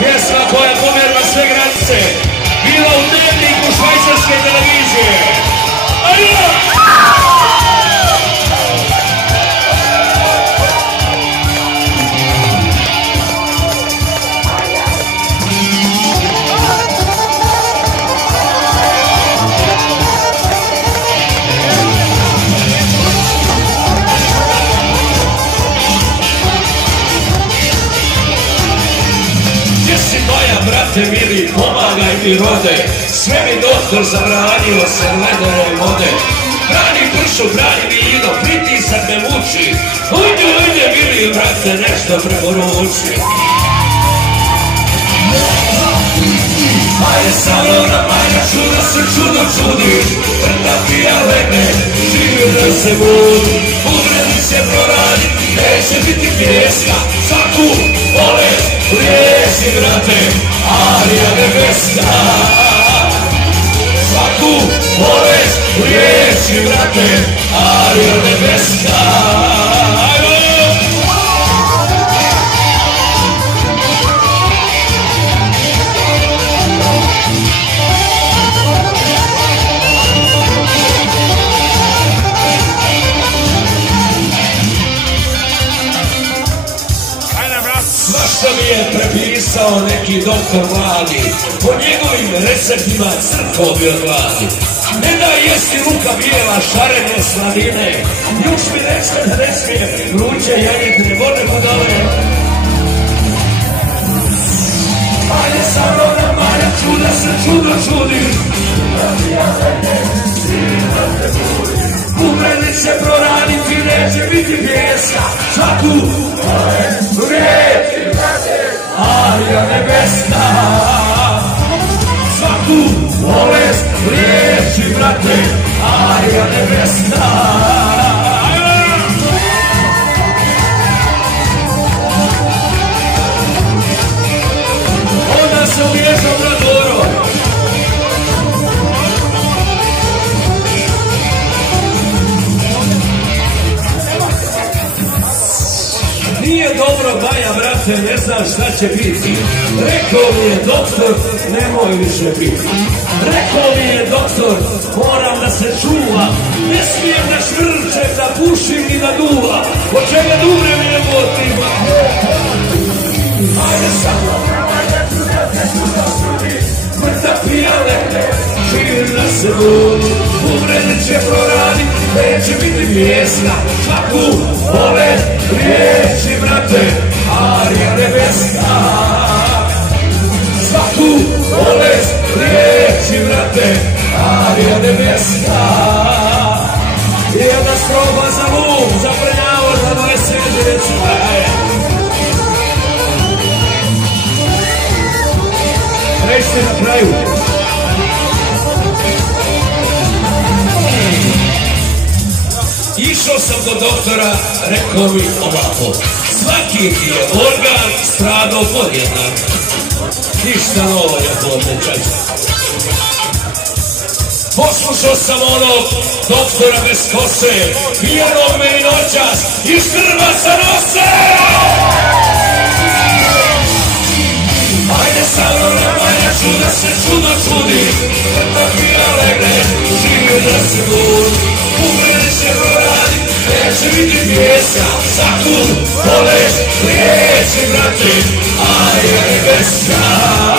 Pjesma koja pomjerila sve granice, bila u dnevniku švajcarske televizije. Ajde! Brate mili, pomagaj mi rode, sve mi doktor zabranio se ledene vode. Brani pršu, brani mi vino, pritisak me muči. Ujde mili, brate, nešto preporuči. Ajde sa mnom na Manjaču da se čudo čudiš, vrta pija legne, živi da se budi. Uvredi se proradi, neće biti pjeska, svaku bolest liječi, brate, Arija nebeska. Svaku bolest liječi, brate, Arija nebeska. Svašta mi je prepisao neki doktor mladi, po njegovim receptima crko bi odgladi. Ne da jesti luka bijela, šarene sladine, još mi reče da ne smije vruće janjetine, vode budale. Ajde sa mnom na Manjaču da se čudo čudiš, uvredi se proraditi, neće biti pjeska, svaku riječ, Arija nebeska. Svaku bolest liječi, brate, Arija nebeska. Onda se uježao Bradoro. Nije dobro, Baja, brate, ne znam šta će biti. Rekao mi je doktor, nemoj više biti. Rekao mi je doktor, moram da se čuva. Ne smijem da švrčem, da pušim i da duva. Od čega dubre mi ne motiva. Ajde sad, vrta pijale, živim da se budi. Uvredi će proradit, neće biti pjesna. Svaku bolest liječi, brate, Arija nebeska. Svaku bolest liječi, brate, Arija nebeska. Jedna strofa za luk, za prljavo, za 20 recima. Reći na kraju. Išao sam do doktora, rekao mi ovako, svaki je organ stradao podjednak. Ništa novo, ljepotne čače. Poslušao sam onog doktora bez kose, pijenog me i noćas, iz grba sa nose! Ajde sa mnom na Manjaču da se čudo čudi, vrta pija legne, živi da se budi. Uvredi se proradi, neće biti pjeska, svaku bolest liječi, brate, Arija nebeska.